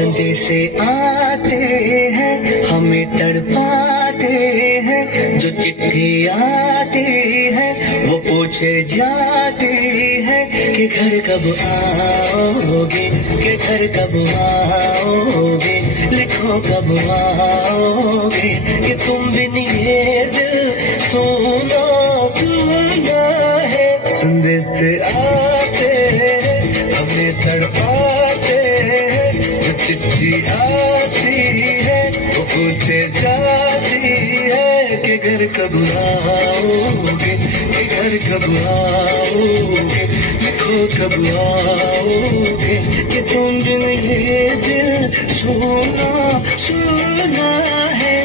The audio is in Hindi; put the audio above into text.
संदेशे आते हैं हमें तड़पाते हैं, जो चिट्ठी आती है वो पूछे जाती है कि घर कब आओगे, कि घर कब आओगे, लिखो कब आओगे, कि तुम बिन ये दिल सोना सोना है। संदेश आते हैं हमें तड़पाते हैं, जो चिट्ठी आती है वो पूछे जाती है कि घर कब आओगे, कि घर कब आओगे, लिखो कब आओगे, कि तुम बिन ये दिल सोना सोना है।